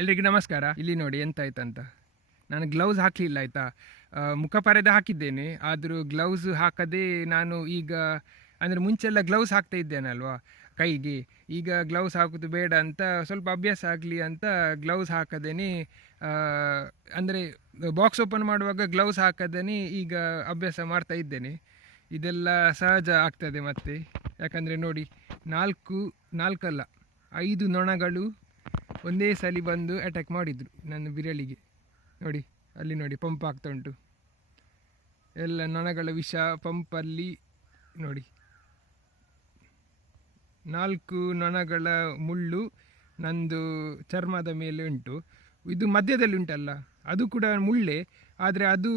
ಎಲ್ರಿಗೂ ನಮಸ್ಕಾರ. ಇಲ್ಲಿ ನೋಡಿ ಎಂತಾಯ್ತಂತ. ನಾನು ಗ್ಲೌಸ್ ಹಾಕಲಿಲ್ಲ, ಆಯಿತಾ? ಮುಖಪರೆದ ಹಾಕಿದ್ದೇನೆ. ಆದರೂ ಗ್ಲೌಸ್ ಹಾಕದೆ ನಾನು ಈಗ, ಅಂದರೆ ಮುಂಚೆಲ್ಲ ಗ್ಲೌಸ್ ಹಾಕ್ತಾ ಇದ್ದೇನಲ್ವಾ ಕೈಗೆ? ಈಗ ಗ್ಲೌಸ್ ಹಾಕೋದು ಬೇಡ ಅಂತ, ಸ್ವಲ್ಪ ಅಭ್ಯಾಸ ಆಗಲಿ ಅಂತ ಗ್ಲೌಸ್ ಹಾಕದೇನೆ ಅಂದರೆ ಬಾಕ್ಸ್ ಓಪನ್ ಮಾಡುವಾಗ ಗ್ಲೌಸ್ ಹಾಕದೇನೆ ಈಗ ಅಭ್ಯಾಸ ಮಾಡ್ತಾ ಇದ್ದೇನೆ. ಇದೆಲ್ಲ ಸಹಜ ಆಗ್ತದೆ ಮತ್ತೆ. ಯಾಕಂದರೆ ನೋಡಿ, ನಾಲ್ಕು, ನಾಲ್ಕಲ್ಲ, ಐದು ನೊಣಗಳು ಒಂದೇ ಸಲ ಬಂದು ಅಟ್ಯಾಕ್ ಮಾಡಿದರು ನನ್ನ ಬಿರಳಿಗೆ. ನೋಡಿ, ಅಲ್ಲಿ ನೋಡಿ, ಪಂಪ್ ಆಗ್ತಾ ಉಂಟು. ಎಲ್ಲ ನೊಣಗಳ ವಿಷ ಪಂಪಲ್ಲಿ ನೋಡಿ. ನಾಲ್ಕು ನೊಣಗಳ ಮುಳ್ಳು ನಂದು ಚರ್ಮದ ಮೇಲೆ ಉಂಟು. ಇದು ಮಧ್ಯದಲ್ಲಿ ಉಂಟಲ್ಲ, ಅದು ಕೂಡ ಮುಳ್ಳೆ, ಆದರೆ ಅದು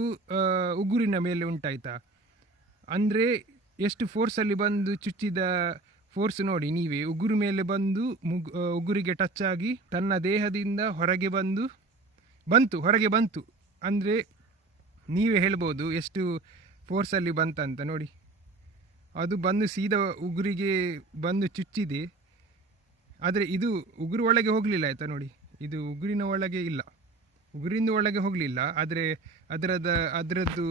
ಉಗುರಿನ ಮೇಲೆ ಉಂಟಾಯ್ತಾ? ಅಂದರೆ ಎಷ್ಟು ಫೋರ್ಸಲ್ಲಿ ಬಂದು ಚುಚ್ಚಿದ ಫೋರ್ಸ್ ನೋಡಿ, ನೀವೇ ಉಗುರು ಮೇಲೆ ಬಂದು ಮುಗ್ ಉಗುರಿಗೆ ಟಚ್ ಆಗಿ ತನ್ನ ದೇಹದಿಂದ ಹೊರಗೆ ಬಂದು, ಬಂತು, ಹೊರಗೆ ಬಂತು. ಅಂದರೆ ನೀವೇ ಹೇಳ್ಬೋದು ಎಷ್ಟು ಫೋರ್ಸಲ್ಲಿ ಬಂತಂತ ನೋಡಿ. ಅದು ಬಂದು ಸೀದಾ ಉಗುರಿಗೆ ಬಂದು ಚುಚ್ಚಿದೆ. ಆದರೆ ಇದು ಉಗುರು ಒಳಗೆ ಹೋಗಲಿಲ್ಲ ಆಯಿತಾ ನೋಡಿ. ಇದು ಉಗುರಿನ ಒಳಗೆ ಇಲ್ಲ. ಉಗುರಿಂದ ಒಳಗೆ ಹೋಗಲಿಲ್ಲ. ಆದರೆ ಅದರದ, ಅದರದ್ದು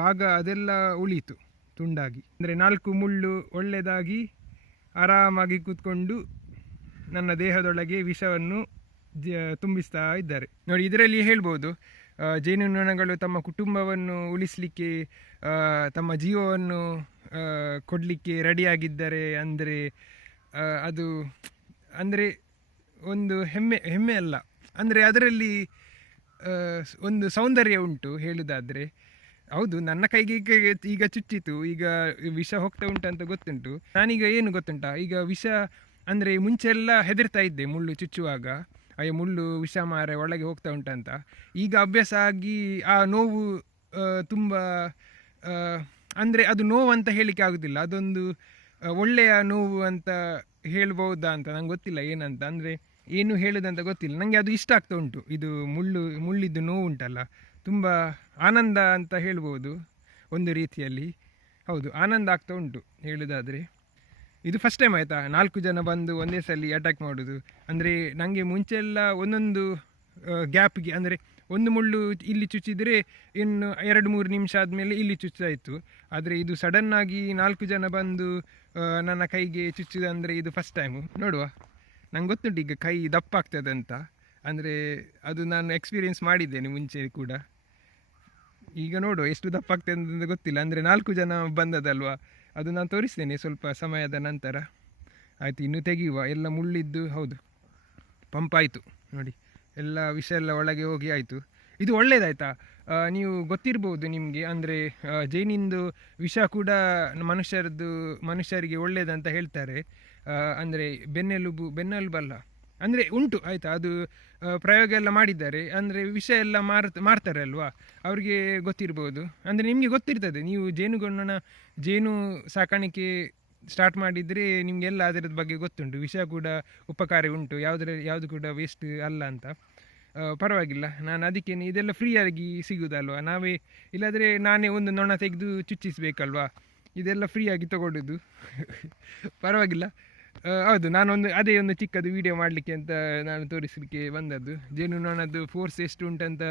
ಭಾಗ ಅದೆಲ್ಲ ಉಳಿತು ತುಂಡಾಗಿ. ಅಂದರೆ ನಾಲ್ಕು ಮುಳ್ಳು ಒಳ್ಳೆಯದಾಗಿ ಆರಾಮಾಗಿ ಕೂತ್ಕೊಂಡು ನನ್ನ ದೇಹದೊಳಗೆ ವಿಷವನ್ನು ತುಂಬಿಸ್ತಾ ಇದ್ದಾರೆ. ನೋಡಿ, ಇದರಲ್ಲಿ ಹೇಳ್ಬೋದು ಜೇನುನೊಣಗಳು ತಮ್ಮ ಕುಟುಂಬವನ್ನು ಉಳಿಸಲಿಕ್ಕೆ ತಮ್ಮ ಜೀವವನ್ನು ಕೊಡಲಿಕ್ಕೆ ರೆಡಿಯಾಗಿದ್ದಾರೆ ಅಂದರೆ ಅದು, ಅಂದರೆ ಒಂದು ಹೆಮ್ಮೆ ಹೆಮ್ಮೆ ಅಲ್ಲ. ಅಂದರೆ ಅದರಲ್ಲಿ ಒಂದು ಸೌಂದರ್ಯ ಉಂಟು ಹೇಳುವುದಾದರೆ ಹೌದು, ನನ್ನ ಕೈಗೆ ಈಗ ಈಗ ಚುಚ್ಚಿತು. ಈಗ ವಿಷ ಹೋಗ್ತಾ ಉಂಟಂತ ಗೊತ್ತುಂಟು. ನಾನೀಗ ಏನು ಗೊತ್ತುಂಟಾ? ಈಗ ವಿಷ ಅಂದರೆ ಮುಂಚೆಲ್ಲ ಹೆದರ್ತಾ ಇದ್ದೆ ಮುಳ್ಳು ಚುಚ್ಚುವಾಗ. ಅಯ್ಯ, ಮುಳ್ಳು ವಿಷ ಮಾರೆ ಒಳಗೆ ಹೋಗ್ತಾ ಉಂಟಂತ ಈಗ ಅಭ್ಯಾಸ ಆಗಿ ಆ ನೋವು ತುಂಬ ಅಂದರೆ ಅದು ನೋವು ಅಂತ ಹೇಳಲಿಕ್ಕೆ ಆಗೋದಿಲ್ಲ. ಅದೊಂದು ಒಳ್ಳೆಯ ನೋವು ಅಂತ ಹೇಳ್ಬೋದಾ ಅಂತ ನಂಗೆ ಗೊತ್ತಿಲ್ಲ. ಏನಂತ? ಅಂದರೆ ಏನು ಹೇಳೋದಂತ ಗೊತ್ತಿಲ್ಲ. ನನಗೆ ಅದು ಇಷ್ಟ ಆಗ್ತಾ ಉಂಟು. ಇದು ಮುಳ್ಳು, ಮುಳ್ಳಿದ್ದು ನೋವು ಉಂಟಲ್ಲ. ತುಂಬ ಆನಂದ ಅಂತ ಹೇಳ್ಬೋದು ಒಂದು ರೀತಿಯಲ್ಲಿ. ಹೌದು, ಆನಂದ ಆಗ್ತಾ ಉಂಟು ಹೇಳೋದಾದರೆ. ಇದು ಫಸ್ಟ್ ಟೈಮ್ ಆಯಿತಾ? ನಾಲ್ಕು ಜನ ಬಂದು ಒಂದೇ ಸಲ ಅಟ್ಯಾಕ್ ಮಾಡೋದು. ಅಂದರೆ ನನಗೆ ಮುಂಚೆಲ್ಲ ಒಂದೊಂದು ಗ್ಯಾಪ್ಗೆ ಅಂದರೆ ಒಂದು ಮುಳ್ಳು ಇಲ್ಲಿ ಚುಚ್ಚಿದರೆ ಇನ್ನು ಎರಡು ಮೂರು ನಿಮಿಷ ಆದಮೇಲೆ ಇಲ್ಲಿ ಚುಚ್ಚಾಯಿತು. ಆದರೆ ಇದು ಸಡನ್ನಾಗಿ ನಾಲ್ಕು ಜನ ಬಂದು ನನ್ನ ಕೈಗೆ ಚುಚ್ಚಿದಂದರೆ ಇದು ಫಸ್ಟ್ ಟೈಮು ನೋಡುವ. ನಂಗೆ ಗೊತ್ತುಂಟು ಈಗ ಕೈ ದಪ್ಪ ಆಗ್ತದೆ ಅಂತ ಅಂದರೆ ಅದು ನಾನು ಎಕ್ಸ್ಪೀರಿಯೆನ್ಸ್ ಮಾಡಿದ್ದೇನೆ ಮುಂಚೆ ಕೂಡ. ಈಗ ನೋಡುವ ಎಷ್ಟು ದಪ್ಪ ಆಗ್ತದೆ ಅಂತ ಗೊತ್ತಿಲ್ಲ. ಅಂದರೆ ನಾಲ್ಕು ಜನ ಬಂದದಲ್ವಾ? ಅದು ನಾನು ತೋರಿಸ್ತೇನೆ ಸ್ವಲ್ಪ ಸಮಯದ ನಂತರ. ಆಯಿತು, ಇನ್ನು ತೆಗೆಯುವ. ಎಲ್ಲ ಮುಳ್ಳಿದ್ದು, ಹೌದು. ಪಂಪ್ ಆಯಿತು. ನೋಡಿ, ಎಲ್ಲ ವಿಷ ಎಲ್ಲ ಒಳಗೆ ಹೋಗಿ ಆಯಿತು. ಇದು ಒಳ್ಳೇದಾಯ್ತಾ? ನೀವು ಗೊತ್ತಿರ್ಬೋದು ನಿಮಗೆ. ಅಂದರೆ ಜೇನಿಂದು ವಿಷ ಕೂಡ ಮನುಷ್ಯರದ್ದು, ಮನುಷ್ಯರಿಗೆ ಒಳ್ಳೇದಂತ ಹೇಳ್ತಾರೆ. ಅಂದರೆ ಬೆನ್ನೆಲುಬು, ಬೆನ್ನೆಲುಬಲ್ಲ. ಅಂದರೆ ಉಂಟು, ಆಯಿತಾ? ಅದು ಪ್ರಯೋಗ ಎಲ್ಲ ಮಾಡಿದ್ದಾರೆ. ಅಂದರೆ ವಿಷ ಎಲ್ಲ ಮಾರ್ ಮಾರ್ತಾರೆ ಅಲ್ವಾ? ಅವ್ರಿಗೆ ಗೊತ್ತಿರ್ಬೋದು. ಅಂದರೆ ನಿಮಗೆ ಗೊತ್ತಿರ್ತದೆ, ನೀವು ಜೇನುಗೊಂಡನ ಜೇನು ಸಾಕಾಣಿಕೆ ಸ್ಟಾರ್ಟ್ ಮಾಡಿದರೆ ನಿಮಗೆಲ್ಲ ಅದರದ ಬಗ್ಗೆ ಗೊತ್ತುಂಟು. ವಿಷ ಕೂಡ ಉಪಕಾರಿ ಉಂಟು. ಯಾವುದರ, ಯಾವುದು ಕೂಡ ವೇಸ್ಟ್ ಅಲ್ಲ ಅಂತ. ಪರವಾಗಿಲ್ಲ. ನಾನು ಅದಕ್ಕೆ ಇದೆಲ್ಲ ಫ್ರೀಯಾಗಿ ಸಿಗುದಲ್ವಾ? ನಾವೇ, ಇಲ್ಲಾದರೆ ನಾನೇ ಒಂದು ನೊಣ ತೆಗೆದು ಚುಚ್ಚಿಸಬೇಕಲ್ವಾ? ಇದೆಲ್ಲ ಫ್ರೀಯಾಗಿ ತಗೊಂಡಿದ್ದು ಪರವಾಗಿಲ್ಲ. ಹೌದು, ನಾನೊಂದು, ಅದೇ ಒಂದು ಚಿಕ್ಕದು ವಿಡಿಯೋ ಮಾಡಲಿಕ್ಕೆ ಅಂತ ನಾನು ತೋರಿಸಲಿಕ್ಕೆ ಬಂದದ್ದು. ಜೇನುನೊಣದ್ದು ಫೋರ್ಸ್ ಎಷ್ಟು ಉಂಟಂತ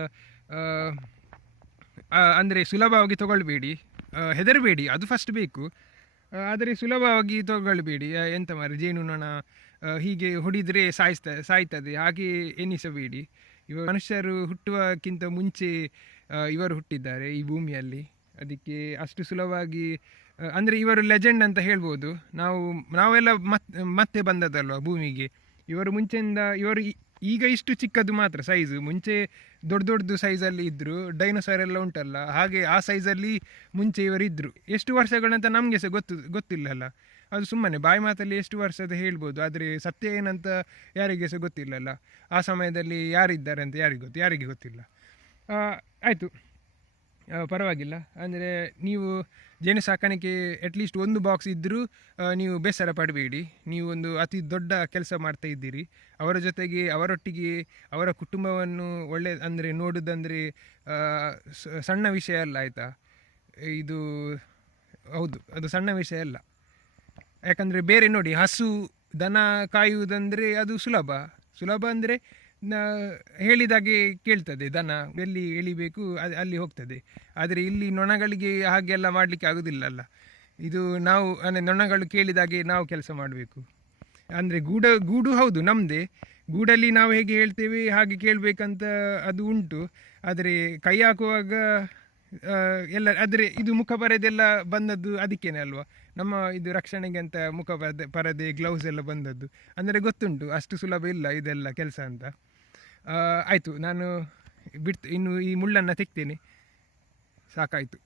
ಅಂದರೆ ಸುಲಭವಾಗಿ ತಗೊಳ್ಬೇಡಿ. ಹೆದರಬೇಡಿ, ಅದು ಫಸ್ಟ್ ಬೇಕು. ಆದರೆ ಸುಲಭವಾಗಿ ತಗೊಳ್ಬೇಡಿ ಎಂತ ಮಾರೆ ಜೇನುನೊಣ ಹೀಗೆ ಹೊಡಿದರೆ ಸಾಯಿಸ್ತ, ಸಾಯ್ತದೆ, ಹಾಗೆ ಎನಿಸಬೇಡಿ ಇವ ಮನುಷ್ಯರು ಹುಟ್ಟುವಕ್ಕಿಂತ ಮುಂಚೆ ಇವರು ಹುಟ್ಟಿದ್ದಾರೆ ಈ ಭೂಮಿಯಲ್ಲಿ. ಅದಕ್ಕೆ ಅಷ್ಟು ಸುಲಭವಾಗಿ ಅಂದರೆ ಇವರು ಲೆಜೆಂಡ್ ಅಂತ ಹೇಳ್ಬೋದು. ನಾವು, ನಾವೆಲ್ಲ ಮತ್, ಮತ್ತೆ ಬಂದದಲ್ವ ಭೂಮಿಗೆ? ಇವರು ಮುಂಚೆಯಿಂದ, ಇವರು ಈಗ ಇಷ್ಟು ಚಿಕ್ಕದು ಮಾತ್ರ ಸೈಜು ಮುಂಚೆ ದೊಡ್ಡ ದೊಡ್ಡದು ಸೈಜಲ್ಲಿ ಇದ್ದರು ಡೈನೋಸಾರ್ ಎಲ್ಲ ಉಂಟಲ್ಲ. ಹಾಗೆ ಆ ಸೈಜಲ್ಲಿ ಮುಂಚೆ ಇವರು ಇದ್ದರು ಎಷ್ಟು ವರ್ಷಗಳಂತ ನಮಗೆ ಸಹ ಗೊತ್ತು, ಗೊತ್ತಿಲ್ಲಲ್ಲ. ಅದು ಸುಮ್ಮನೆ ಬಾಯಿ ಮಾತಲ್ಲಿ ಎಷ್ಟು ವರ್ಷದ ಹೇಳ್ಬೋದು. ಆದರೆ ಸತ್ಯ ಏನಂತ ಯಾರಿಗೆ ಸಹ ಗೊತ್ತಿಲ್ಲಲ್ಲ. ಆ ಸಮಯದಲ್ಲಿ ಯಾರಿದ್ದಾರೆ ಅಂತ ಯಾರಿಗೆ ಗೊತ್ತು, ಯಾರಿಗೆ ಗೊತ್ತಿಲ್ಲ. ಆಯಿತು. ಪರವಾಗಿಲ್ಲ. ಅಂದರೆ ನೀವು ಜೇನು ಸಾಕಾಣಿಕೆ ಅಟ್ಲೀಸ್ಟ್ ಒಂದು ಬಾಕ್ಸ್ ಇದ್ದರೂ ನೀವು ಬೇಸರ ಪಡಬೇಡಿ. ನೀವು ಒಂದು ಅತಿ ದೊಡ್ಡ ಕೆಲಸ ಮಾಡ್ತಾ ಇದ್ದೀರಿ. ಅವರ ಜೊತೆಗೆ ಅವರೊಟ್ಟಿಗೆ ಅವರ ಕುಟುಂಬವನ್ನು ಒಳ್ಳೆ, ಅಂದರೆ ನೋಡೋದಂದರೆ ಸಣ್ಣ ವಿಷಯ ಅಲ್ಲ ಆಯಿತಾ? ಇದು, ಹೌದು, ಅದು ಸಣ್ಣ ವಿಷಯ ಅಲ್ಲ. ಯಾಕಂದರೆ ಬೇರೆ ನೋಡಿ, ಹಸು ದನ ಕಾಯುವುದಂದರೆ ಅದು ಸುಲಭ. ಸುಲಭ ಅಂದರೆ ಹೇಳಿದಾಗೆ ಕೇಳ್ತದೆ, ದನ ಎಲ್ಲಿ ಎಳಿಬೇಕು ಅಲ್ಲಿ ಹೋಗ್ತದೆ. ಆದರೆ ಇಲ್ಲಿ ನೊಣಗಳಿಗೆ ಹಾಗೆಲ್ಲ ಮಾಡಲಿಕ್ಕೆ ಆಗೋದಿಲ್ಲಲ್ಲ. ಇದು ನಾವು, ಅಂದರೆ ನೊಣಗಳು ಕೇಳಿದಾಗೆ ನಾವು ಕೆಲಸ ಮಾಡಬೇಕು. ಅಂದರೆ ಗೂಡ, ಗೂಡು ಹೌದು ನಮ್ಮದೇ ಗೂಡಲ್ಲಿ ನಾವು ಹೇಗೆ ಹೇಳ್ತೇವೆ, ಹಾಗೆ ಕೇಳಬೇಕಂತ ಅದು ಉಂಟು. ಆದರೆ ಕೈ ಹಾಕುವಾಗ ಎಲ್ಲ, ಆದರೆ ಇದು ಮುಖ ಪರದೆಲ್ಲ ಬಂದದ್ದು ಅದಕ್ಕೇನೆ ಅಲ್ವಾ? ನಮ್ಮ ಇದು ರಕ್ಷಣೆಗೆ ಅಂತ ಮುಖ ಪರದೆ ಪರದೆ ಗ್ಲೌಸ್ ಎಲ್ಲ ಬಂದದ್ದು. ಅಂದರೆ ಗೊತ್ತುಂಟು, ಅಷ್ಟು ಸುಲಭ ಇಲ್ಲ ಇದೆಲ್ಲ ಕೆಲಸ ಅಂತ. ಆಯಿತು, ನಾನು ಬಿಡ್ತು, ಇನ್ನು ಈ ಮುಳ್ಳನ್ನು ತೆಗ್ತೇನೆ ಸಾಕಾಯಿತು.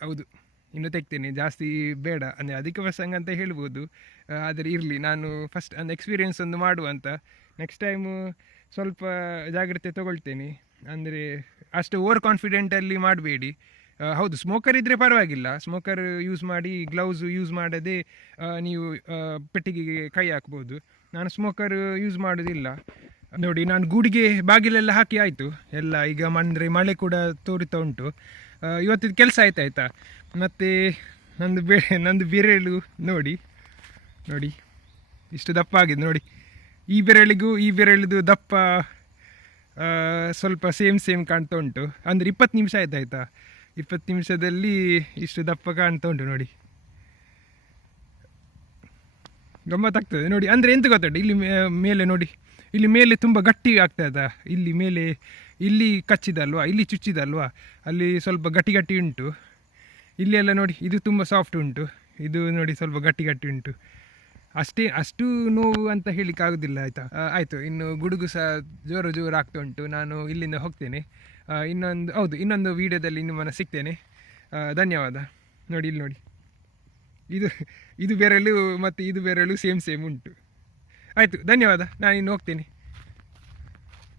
ಹೌದು, ಇನ್ನು ತೆಗ್ತೇನೆ ಜಾಸ್ತಿ ಬೇಡ. ಅಂದರೆ ಅಧಿಕ ಪ್ರಸಂಗ ಅಂತ ಹೇಳ್ಬೋದು. ಆದರೆ ಇರಲಿ, ನಾನು ಫಸ್ಟ್ ಒಂದು ಎಕ್ಸ್ಪೀರಿಯೆನ್ಸ್ ಒಂದು ಮಾಡುವ ಅಂತ. ನೆಕ್ಸ್ಟ್ ಟೈಮು ಸ್ವಲ್ಪ ಜಾಗ್ರತೆ ತೊಗೊಳ್ತೇನೆ. ಅಂದರೆ ಅಷ್ಟು ಓವರ್ ಕಾನ್ಫಿಡೆಂಟಲ್ಲಿ ಮಾಡಬೇಡಿ. ಹೌದು ಸ್ಮೋಕರ್ ಇದ್ದರೆ ಪರವಾಗಿಲ್ಲ. ಸ್ಮೋಕರ್ ಯೂಸ್ ಮಾಡಿ ಗ್ಲೌಸ್ ಯೂಸ್ ಮಾಡದೆ ನೀವು ಪೆಟ್ಟಿಗೆಗೆ ಕೈ ಹಾಕ್ಬೋದು. ನಾನು ಸ್ಮೋಕರ್ ಯೂಸ್ ಮಾಡೋದಿಲ್ಲ. ನೋಡಿ, ನಾನು ಗೂಡಿಗೆ ಬಾಗಿಲೆಲ್ಲ ಹಾಕಿ ಆಯಿತು. ಎಲ್ಲ ಈಗ ಅಂದರೆ ಮಳೆ ಕೂಡ ತೋರಿತಾ ಉಂಟು. ಇವತ್ತಿದ ಕೆಲಸ ಕೆಲಸ ಆಯ್ತಾಯ್ತಾ ಮತ್ತು ನಂದು ಬೆ, ನಂದು ಬೆರಳು ನೋಡಿ ನೋಡಿ, ಇಷ್ಟು ದಪ್ಪ ಆಗಿದೆ ನೋಡಿ. ಈ ಬೆರಳಿಗೂ ಈ ಬೆರಳಿದು ದಪ್ಪ ಸ್ವಲ್ಪ ಸೇಮ್ ಸೇಮ್ ಕಾಣ್ತಾ ಉಂಟು. ಅಂದರೆ ಇಪ್ಪತ್ತು ನಿಮಿಷ ಆಯ್ತು ಆಯ್ತಾ? ಇಪ್ಪತ್ತು ನಿಮಿಷದಲ್ಲಿ ಇಷ್ಟು ದಪ್ಪ ಕಾಣ್ತಾ ಉಂಟು ನೋಡಿ. ಗಮ್ಮತ್ತಾಗ್ತದೆ ನೋಡಿ. ಅಂದರೆ ಎಂತ ಗೊತ್ತುಂಟು? ಇಲ್ಲಿ ಮೇಲೆ ನೋಡಿ. ಇಲ್ಲಿ ಮೇಲೆ ತುಂಬ ಗಟ್ಟಿ ಆಗ್ತದ ಇಲ್ಲಿ ಮೇಲೆ, ಇಲ್ಲಿ ಕಚ್ಚಿದಲ್ವಾ ಇಲ್ಲಿ ಚುಚ್ಚಿದಲ್ವಾ ಅಲ್ಲಿ ಸ್ವಲ್ಪ ಗಟ್ಟಿ ಗಟ್ಟಿ ಉಂಟು. ಇಲ್ಲಿ ಎಲ್ಲ ನೋಡಿ, ಇದು ತುಂಬ ಸಾಫ್ಟ್ ಉಂಟು. ಇದು ನೋಡಿ ಸ್ವಲ್ಪ ಗಟ್ಟಿ ಗಟ್ಟಿ ಉಂಟು. ಅಷ್ಟೇ, ಅಷ್ಟು ನೋವು ಅಂತ ಹೇಳಲಿಕ್ಕೆ ಆಗೋದಿಲ್ಲ, ಆಯಿತಾ? ಆಯಿತು. ಇನ್ನು ಗುಡುಗು ಸಹ ಜೋರು ಜೋರು ಆಗ್ತಾ ಉಂಟು. ನಾನು ಇಲ್ಲಿಂದ ಹೋಗ್ತೇನೆ. ಇನ್ನೊಂದು, ಹೌದು, ಇನ್ನೊಂದು ವೀಡಿಯೋದಲ್ಲಿ ನಿಮ್ಮನ್ನು ಸಿಗ್ತೇನೆ. ಧನ್ಯವಾದ. ನೋಡಿ, ಇಲ್ಲಿ ನೋಡಿ. ಇದು ಇದು ಬೆರಳು ಮತ್ತು ಇದು ಬೆರಳು ಸೇಮ್ ಸೇಮ್ ಉಂಟು. ಆಯಿತು ಧನ್ಯವಾದ. ನಾನು ಇನ್ನು ಹೋಗ್ತೇನೆ.